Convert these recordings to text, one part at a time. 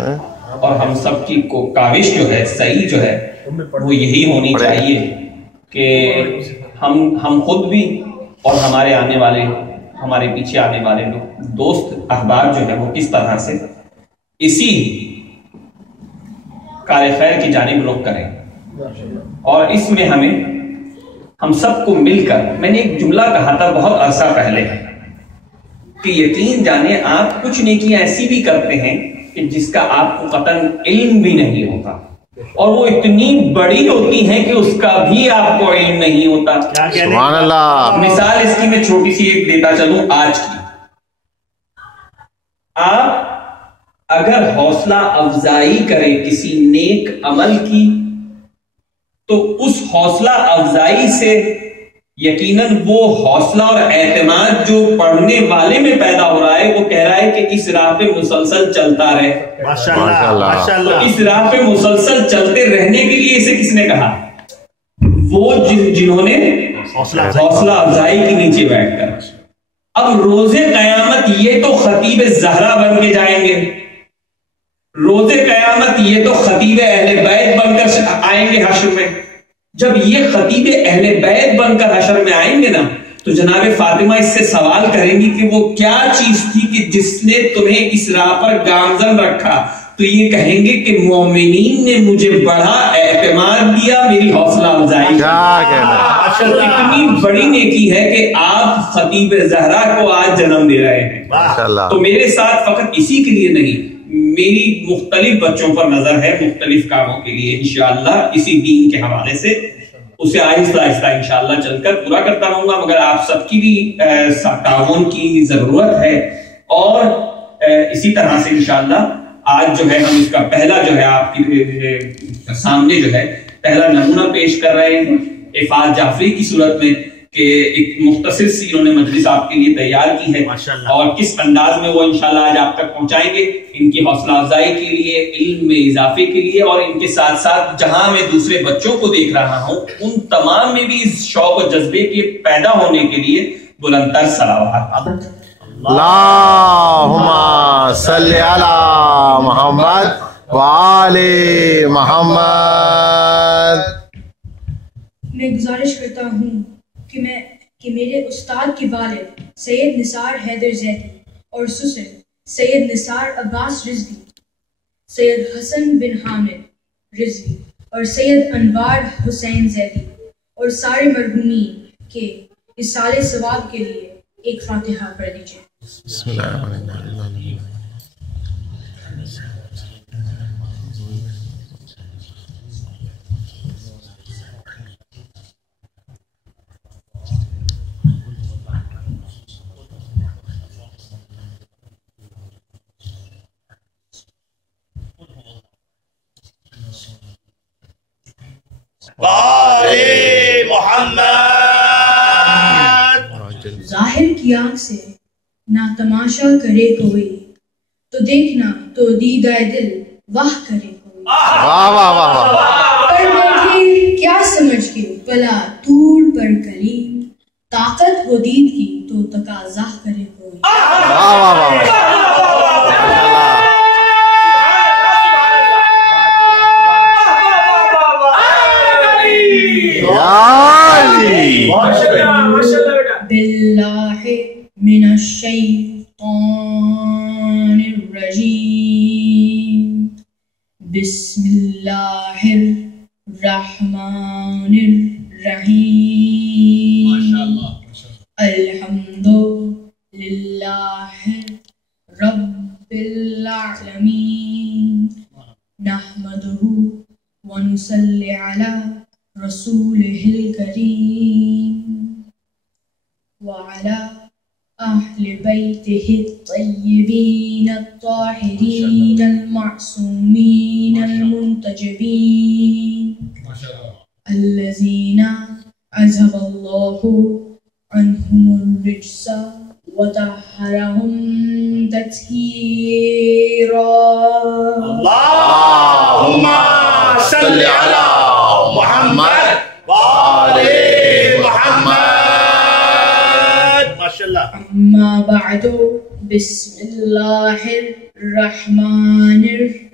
اور ہم سب کی کاوش جو ہے صحیح جو ہے وہ یہی ہونی چاہیے کہ ہم خود بھی اور ہمارے آنے والے ہمارے پیچھے آنے والے لوگ دوست احباب جو ہے وہ کس طرح سے اسی کار خیر کی جانب رخ کریں. اور اس میں ہم سب کو مل کر، میں نے ایک جملہ کہا تھا بہت عرصہ پہلے کہ یقین جانے آپ کچھ نیکیاں ایسی بھی کرتے ہیں کہ جس کا آپ کو قطعاً علم بھی نہیں ہوتا، اور وہ اتنی بڑی ہوتی ہیں کہ اس کا بھی آپ کو علم نہیں ہوتا. سبحان اللہ. مثال اس کی میں چھوٹی سی ایک دیتا چلوں آج کی. آپ اگر حوصلہ افزائی کریں کسی نیک عمل کی تو اس حوصلہ افزائی سے یقیناً وہ حوصلہ اور اعتماد جو پڑھنے والے میں پیدا ہو رہا ہے وہ کہہ رہا ہے کہ اس راہ پہ مسلسل چلتا رہے. تو اس راہ پہ مسلسل چلتے رہنے کے لیے اسے کس نے کہا؟ وہ جنہوں نے حوصلہ افزائی کے نیچے بیٹھ کر. اب روز قیامت یہ تو خطیب زہرا بن کے جائیں گے، روز قیامت یہ تو خطیب اہل بیت بن کر آئیں گے حشر میں. جب یہ خطیب اہل بیت بن کر حشر میں آئیں گے نا تو جناب فاطمہ اس سے سوال کریں گی کہ وہ کیا چیز تھی کہ جس نے تمہیں اس راہ پر گامزن رکھا؟ تو یہ کہیں گے کہ مومنین نے مجھے بڑا اعتماد دیا، میری حوصلہ افزائی. اتنی بڑی نیکی ہے کہ آپ خطیب زہرا کو آج جنم دے رہے ہیں. تو میرے ساتھ فقط اسی کے لیے نہیں، میری مختلف بچوں پر نظر ہے مختلف کاموں کے لیے انشاءاللہ اسی دین کے حوالے سے اسے آہستہ آہستہ انشاءاللہ چل کر پورا کرتا رہوں گا. مگر آپ سب کی بھی تعاون کی ضرورت ہے. اور اسی طرح سے انشاءاللہ آج جو ہے ہم اس کا پہلا جو ہے آپ کے سامنے جو ہے پہلا نمونہ پیش کر رہے ہیں افاد جعفری کی صورت میں کہ ایک مختصر سی انہوں نے مجلس آپ کے لیے تیار کی ہے اور کس انداز میں وہ انشاءاللہ آج آپ تک پہنچائیں گے ان کی حوصلہ افزائی کے لیے، علم میں اضافے کے لیے، اور ان کے ساتھ ساتھ جہاں میں دوسرے بچوں کو دیکھ رہا ہوں ان تمام میں بھی اس شوق و جذبے کے پیدا ہونے کے لیے بلندتر صلوات. اللہم صلی علی محمد وآل محمد. میں گزارش کرتا ہوں کہ میرے استاد کے والد سید نثار حیدر زیدی اور سسر سید نثار عباس رضوی، سید حسن بن حامد رضوی اور سید انوار حسین زیدی اور سارے مرحومین کے اصالِ ثواب کے لیے ایک فاتحہ پڑھ دیجیے. بسم اللہ الرحمن الرحیم. ظاہر کی آنکھ سے نہ تماشا کرے کوئی تو دیکھنا تو دیدہ دل واہ کرے کوئی. واہ واہ واہ واہ. پر بیٹھے کیا سمجھ کے بلا طول پر کلیم، طاقت ہو دید کی تو تقاضا کرے کوئی. واہ واہ واہ. باللہ من الشیطان الرجیم، بسم اللہ الرحمن الرحیم، الحمد للہ رب العالمین، نحمدہ ونصلی علی رسولہ الکریم وعلى أهل بيته الطيبين الطاهرين المعصومين المنتجبين الذين أذهب الله عنهم الرجس وطهرهم تطهيرا. اللهم صل على محمد وآل محمد. أما بعد بسم الله الرحمن الرحيم.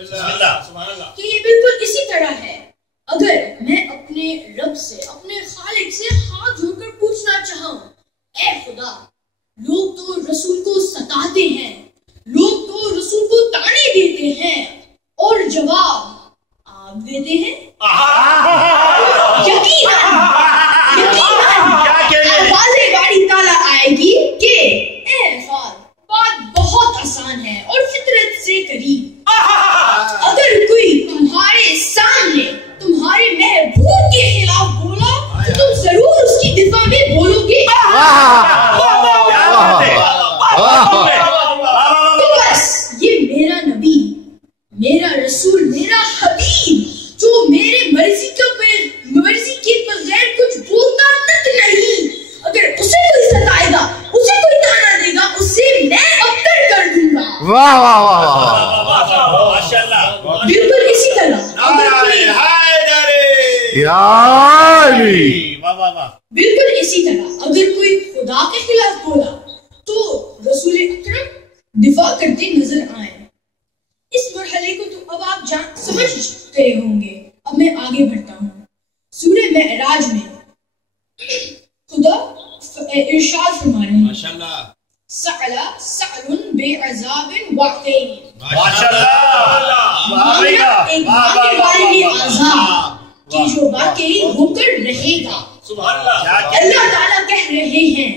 کہ یہ بالکل اسی طرح ہے. اگر میں اپنے رب سے, اپنے خالق سے ہاتھ جوڑ کر پوچھنا چاہوں, اے خدا, لوگ تو رسول کو ستاتے ہیں, لوگ تو رسول کو طعنے دیتے ہیں, اور جواب آپ دیتے ہیں. یقیناً واضح گاڑی تالا آئے گی کہ اے فال, بات بہت آسان ہے اور فطرت سے قریب. اگر کوئی تمہارے سامنے تمہارے محبوب کے خلاف بولا تو تم ضرور اس کی دفاع میں بولو گے. تو بس یہ میرا نبی, میرا رسول, میرا حبیب, جو میرے مرضی کے بغیر کچھ بولتا تک نہیں, اگر اسے کوئی ستائے گا, اسے کوئی طعنہ دے گا, اسے میں ابتر کر دوں گا. واہ واہ واہ واہ. بالکل اسی طرح بالکل اسی طرح اگر کوئی خدا کے خلاف بولا تو رسول اکرم دفاع کرتے نظر آئے. اس مرحلے کو تو اب آپ سمجھ گئے ہوں گے. اب میں آگے بڑھتا ہوں. سورہ معراج میں خدا ارشاد فرما رہے ہیں, سأل سأل بعذاب واقع. ایک واقع والے نے عذاب کہ جو واقعی ہو کر رہے گا. اللہ تعالیٰ کہہ رہے ہیں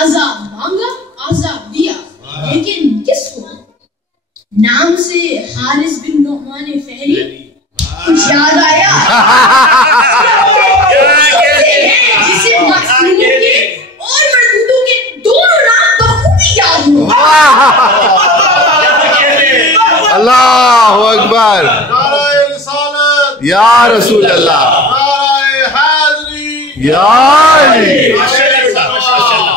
عذاب مانگا, عذاب دیا, لیکن کس کو؟ نام سے حارث بن نعمان فہری. کچھ یاد آیا؟ جسے معصوموں کے اور مردودوں کے دونوں نام بخوبی یاد ہو. اللہ اکبر. یا رسول اللہ, یا علی.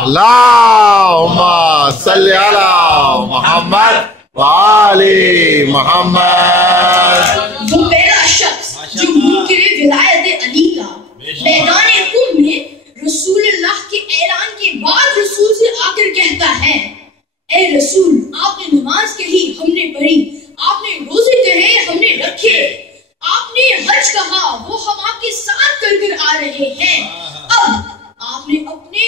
اللہم صلی علی محمد وآل محمد. وہ پہلا شخص جو منکر ولایت علی کا میدان کم میں رسول اللہ کے اعلان کے بعد رسول سے آ کر کہتا ہے, اے رسول, آپ نے نماز کہی, ہم نے پڑھی, آپ نے روزے کہے, ہم نے رکھے, آپ نے حج کہا, وہ ہم آپ کے ساتھ کر کر آ رہے ہیں. اب آپ نے اپنے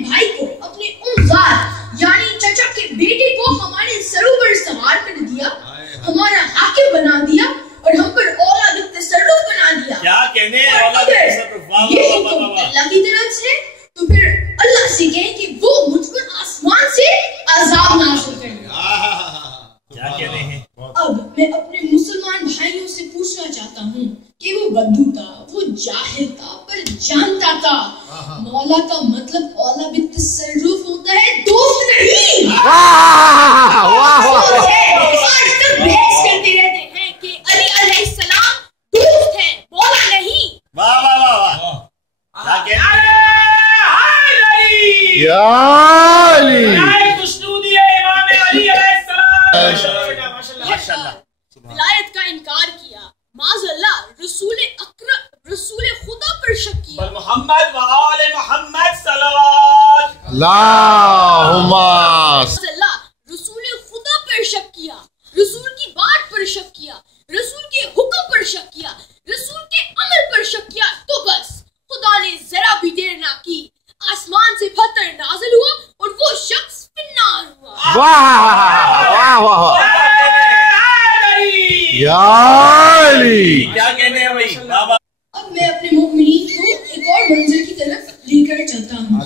بھائی کو, اپنے ذات یعنی چچا کے بیٹے کو ہمارے سروں پر سوار کر دیا, ہمارا حاکم بنا دیا, اور ہم پر اولا تصرف بنا دیا. اگر یہ حکم اللہ کی طرف سے تو پھر اللہ سے کہیں کہ وہ مجھ پر آسمان سے عذاب نازل کرے. اب میں اپنے مسلمان بھائیوں سے پوچھنا چاہتا ہوں کہ وہ بدو تھا, وہ جاہل تھا, پر جانتا تھا مولا کا مطلب اولا بالتصرف ہوتا ہے, دوست نہیں. آج تک بحث کرتے رہتے ہیں کہ علی علیہ السلام دوست ہے, مولا نہیں. یا علی. ولایت کا انکار کیا, معاذ اللہ رسول اکرم, رسول خدا پر شک کیا. محمد وآل محمد صلوات. اللہم اللہ رسول خدا پر شک کیا, رسول کی بات پر شک کیا, رسول کے حکم پر شک کیا, رسول کے عمل پر شک کیا. تو بس خدا نے ذرا بھی دیر نہ کی, آسمان سے پتھر نازل ہوا اور وہ شخص فنار ہوا. واہ واہ واہ. یا علی. کیا کہتے ہیں بھائی؟ اب میں اپنے مومنین کو ایک اور منظر کی طرف لے کر چلتا ہوں.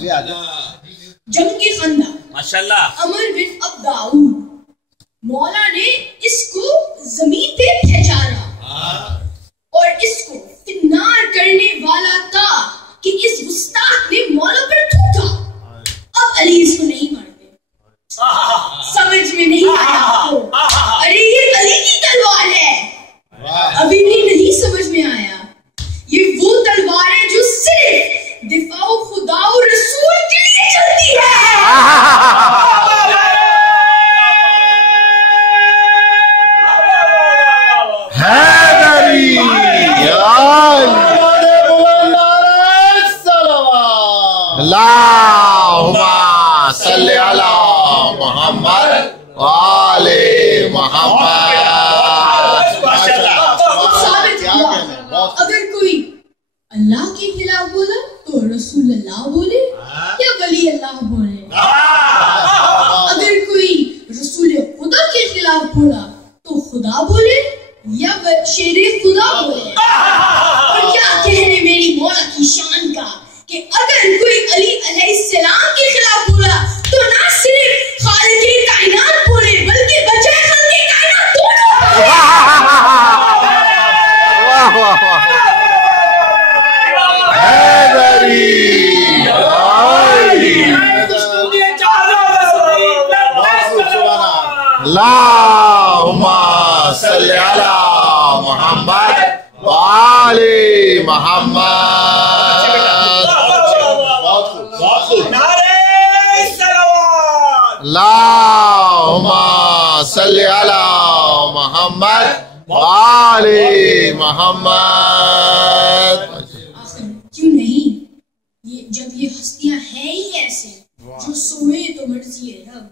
جنگ کے خندق, ماشاءاللہ. عمر بن عبداؤد, مولا نے اس کو زمین پہ پھینچارا اور اس کو فنار کرنے والا تھا کہ اس گستاخ نے مولا پر تھوکا. اب علی اس کو نہیں مارتے. سمجھ میں نہیں آیا آپ کو؟ ارے یہ علی کی تلوار ہے. ابھی بھی نہیں سمجھ میں آیا. یہ وہ تلوار ہے جو صرف دفاع خدا و رسول کے لیے چلتی ہے. حیدری. یا اللہم صلی علی محمد وآل محمد. اگر کوئی اللہ کے خلاف بولا تو رسول اللہ بولے یا ولی اللہ بولے. اگر کوئی رسول خدا کے خلاف بولا تو خدا بولے یا شیر خدا بولے. اور کیا کہنے میری مولا کی شان کا کہ اگر کوئی علی علیہ السلام کے خلاف بولا تو نہ صرف خالق کائنات بولے بلکہ بجائے خالق کائنات دونوں. واہ واہ واہ اللہم صلی علی محمد وآل محمد. اللہم صلی علی محمد وآل محمد. آخر کیوں نہیں جب یہ ہستیاں ہیں ہی ایسے جو سوئے تو مرضی رب,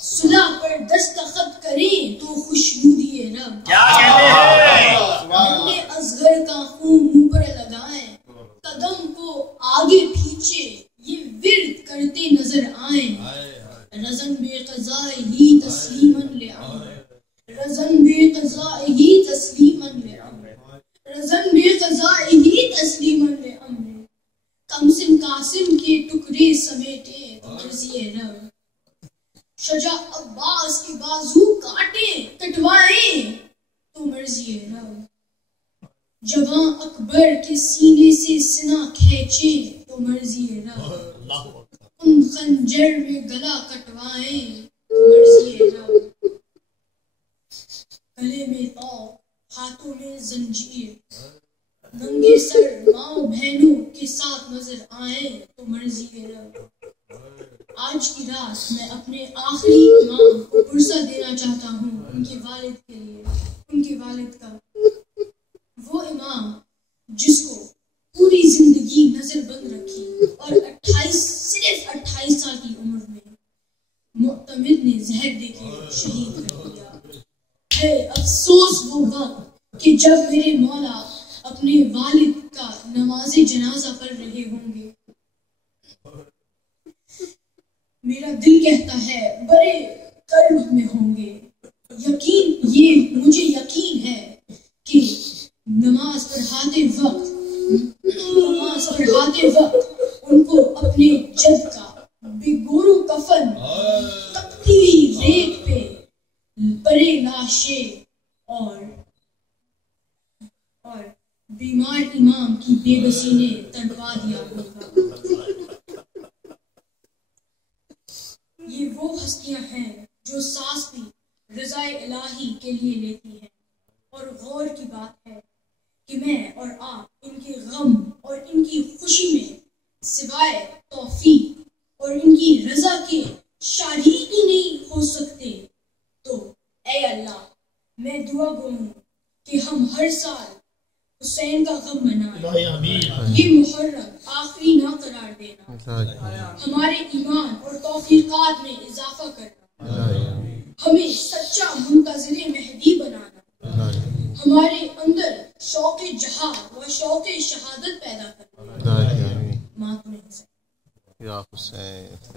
صلح پر دستخط کریں تو خوشنودی رب. کیا کہتے ہیں اپنے اصغر کا خون منہ پر لگائیں, قدم کو آگے پیچھے یہ ورد کرتے نظر آئیں. رزن بے قضاء ہی تسلیماً لعمر, رزن بے قضاء ہی تسلیماً لعمر, رزن بے قضاء ہی تسلیماً لعمر. کمسن قاسم کے ٹکڑے سمیٹے تو مرضی رب, شجاع عباس کے بازو کاٹیں کٹوائیں تو مرضی رب. جوان اکبر کے سینے سے سنا کھینچیں تو مرضی رب. ان خنجر میں گلا کٹوائیں تو مرضی رب. گلے میں تو ہاتھوں میں زنجیر, ننگے سر ماں بہنوں کے ساتھ نظر آئیں تو مرضی رب. آج کی رات میں اپنے آخری امام کو پرسہ دینا چاہتا ہوں ان کے والد کے لیے, ان کے والد کا, وہ امام جس کو پوری زندگی نظر بند رکھی اور صرف 28 سال کی عمر میں معتمد نے زہر دے کے شہید کر دیا. ہے افسوس وہ وقت کہ جب میرے مولا اپنے والد کا نماز جنازہ پڑھ رہے ہوں گے. میرا دل کہتا ہے بڑے کرب میں ہوں گے. مجھے یقین ہے کہ نماز پڑھاتے وقت ان کو اپنے جد کا بے گورو کفن تپتی ہوئی ریت پہ پڑے لاشیں اور بیمار امام کی بے بسی نے تڑپا دیا ہوگا. یہ وہ ہستیاں ہیں جو سانس بھی رضا الہی کے لیے لیتی ہیں. اور غور کی بات ہے کہ میں اور آپ ان کے غم اور ان کی خوشی میں سوائے توفیق اور ان کی رضا کے شریک ہی نہیں ہو سکتے. تو اے اللہ, میں دعا گو ہوں کہ ہم ہر سال حسین کا غم منائیں. یہ محرم آخری نہ قرار دینا, ہمارے ایمان اور توفیقات میں اضافہ کرنا, ہمیں سچا منتظر مہدی بنانا, ہمارے اندر شوق جہاد و شوق شہادت پیدا کرنا. ماتم حسین.